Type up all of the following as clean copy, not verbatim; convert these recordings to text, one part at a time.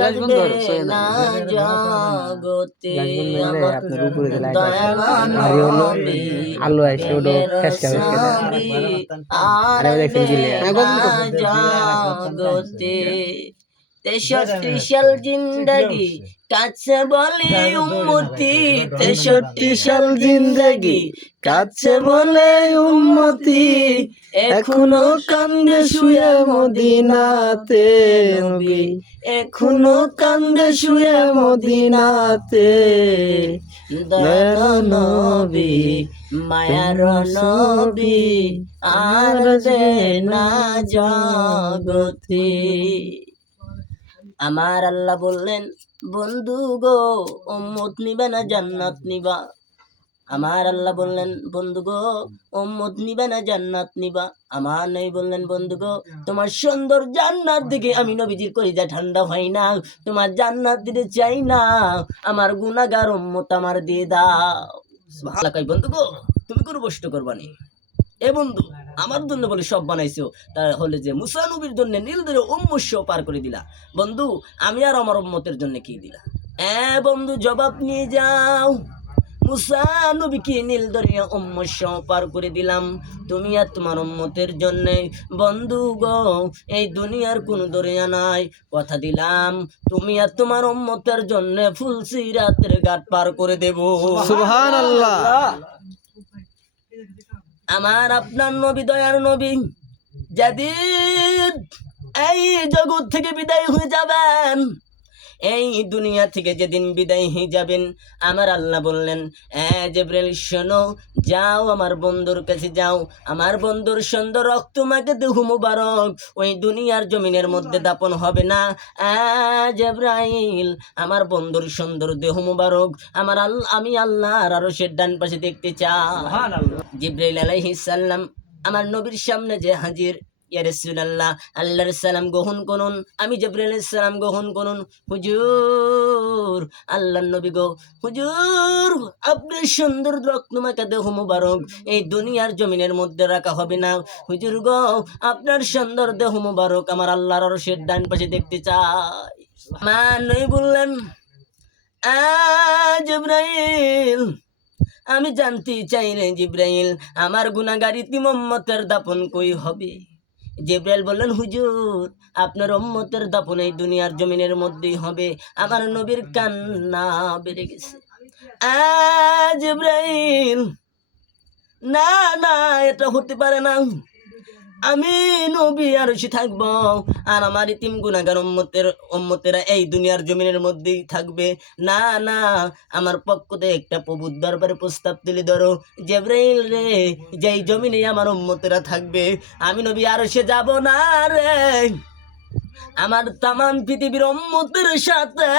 রাখবে না জগতে আমার দয়াবান নবী প্রেমের ছবি আর রাখবে না জগতে। 63 সাল জিন্দগি কাছে বলে উম্মতি, 63 সাল জিন্দগি কাছে বলে উম্মতি, এখনো কান্দে শুয়ে মদিনাতে নবী, এখনো কান্দে শুয়ে মদিনাতে। দয়ার নবী মায়ার নবী আর দে না জগতে। আমার আল্লাহ বললেন, বন্ধু গো উম্মত নিবা না জান্নাত নিবা? আমার আল্লাহ বললেন, বন্ধু গো উম্মত নিবা না জান্নাত নিবা? আমার নবী বললেন, বন্ধু গো তোমার সুন্দর জান্নাত দিকে আমি নবীজির কলিজা ঠান্ডা হয় না, তোমার জান্নাত দিতে চাই না, আমার গুনাহগার উম্মত আমার দিয়ে দাও। সুবহানাল্লাহ। বন্ধু গো তুমি কোনো কষ্ট করবানি, এ বন্ধু আমার জন্য বলে সব বানাইছো, তাহলে যে মুসা নবীর জন্য নীল ধরে উম্মত পার করে দিলা, বন্ধু আমি আর আমার উম্মতের জন্য কি দিলা? বন্ধু জবাব নিয়ে যাও। মুসা নবীকে নীল ধরে উম্মত পার করে দিলাম, তুমি আর তোমার উম্মতের জন্য। বন্ধু গো এই দুনিয়ার কোনো দরিয়া নাই, কথা দিলাম তুমি আর তোমার উম্মতের জন্য ফুলসিরাতের ঘাট পার করে দেব। সুবহানাল্লাহ। আমার আপনার নবী দয়ার নবী যেদিন এই জগৎ থেকে বিদায় হয়ে যাবেন, এই দুনিয়া থেকে যেদিন বিদায় হয়ে যাবেন, আমার আল্লাহ বললেন, জিবরাইল শোনো, যাও আমার বন্ধুর কাছে যাও, আমার বন্ধুর সুন্দর রক্ত মাকে দেহ মুবারক ওই দুনিয়ার জমিনের মধ্যে দাপন হবে না। জিবরাইল আমার বন্ধুর সুন্দর দেহ মুবারক আমার আমি আল্লাহর আরশের ডান পাশে দেখতে চাই। জিবরাইল আলাইহিস সালাম আমার নবীর সামনে যে হাজির, ইয়া রাসূলুল্লাহ আল্লাহর সালাম গ্রহণ করুন। আমি জিবরাইলের সালাম গ্রহণ করুন। হুজুর আল্লাহর নবী গো, হুজুর আপনার সুন্দর রত্নমাকা দেহ মুবারক এই দুনিয়ার জমিনের মধ্যে রাখা হবে না। হুজুর গো আপনার সুন্দর দেহ মুবারক আমার আল্লাহর আরশের ডান পাশে দেখতে চাই। মা নবী বললেন, জিবরাইল আমি জানতে চাই রে জিবরাইল, আমার গুনাহগার ইতিম উম্মতের দাফন কই হবে? জিবরাইল বললেন, হুজুর আপনার উম্মতের দাফন এই দুনিয়ার জমিনের মধ্যেই হবে। আমার নবীর কান্না বেড়ে গেছে। জিবরাইল না না এটা হতে পারে না, আমি নবী আরশে থাকবো আর আমার ইতিম গুনাহগার উম্মতেরা এই দুনিয়ার জমিনের মধ্যেই থাকবে। না না আমার পক্ষ থেকে একটা প্রভুর দরবারে প্রস্তাব তুলে ধরো, জিবরাইল রে যেই জমিনে আমার উম্মতেরা থাকবে আমি নবী আরশে যাব না রে, আমার তামাম পৃথিবীর উম্মতের সাথে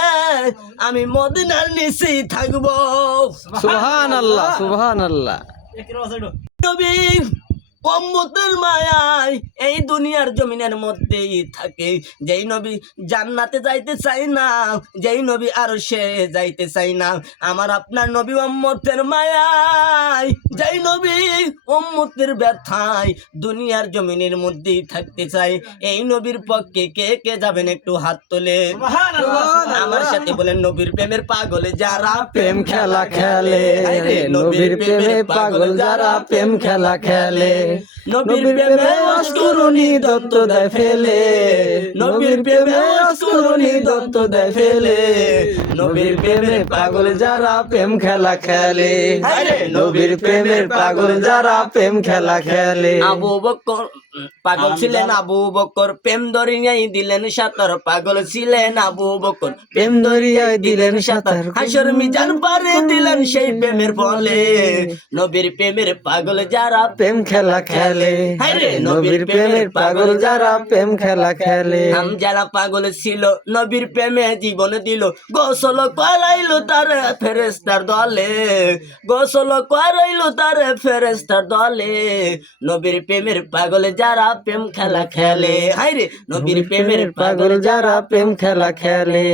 আমি মদিনার নিচেই থাকবো। সুবহানাল্লাহ সুবহানাল্লাহ। নবী উম্মতের মায়ায় এই দুনিয়ার জমিনের মধ্যেই থাকে। যেই নবী জান্নাতে যাইতে চাই না, যেই নবী আরশে যাইতে চাই না, আমার আপনার নবী উম্মতের মায়ায়, যেই নবী উম্মতের ব্যথায় দুনিয়ার জমিনের মধ্যেই থাকতে চাই, এই নবীর পক্ষে কে কে যাবেন একটু হাত তোলে আমার সাথে বলেন, নবীর প্রেমের পাগলে যারা প্রেম খেলা খেলে, নবীর প্রেমে পাগল যারা প্রেম খেলা খেলে, নবীর প্রেমে অস্করণী দত্ত দেয় ফেলে, নবীর প্রেমে অস্করণী দত্ত দেয় ফেলে, নবীর প্রেমের পাগল যারা প্রেম খেলা খেলে, নবীর প্রেমের পাগল যারা প্রেম খেলা খেলে। আবু বকর পাগল ছিলেন, আবু বকর প্রেম দরিয়ায় দিলেন সাঁতার, পাগল ছিলেন আবু বকর প্রেম দরিয়ায় দিলেন সাঁতার, হাসর মিজান পারে দিলেন সেই প্রেমের ফলে। নবীর প্রেমের পাগল যারা প্রেম খেলা খেলে, নবীর প্রেমের পাগল যারা প্রেম খেলা খেলে। হামজালা পাগল ছিল নবীর প্রেমে জীবন দিল, গোসল করাইলো তারে ফেরেশতার দলে, গোসল করাইলো তারে ফেরেশতার দলে। নবীর প্রেমের পাগল যারা প্রেম খেলা খেলে, হায়রে নবীর প্রেমের পাগল যারা প্রেম খেলা খেলে।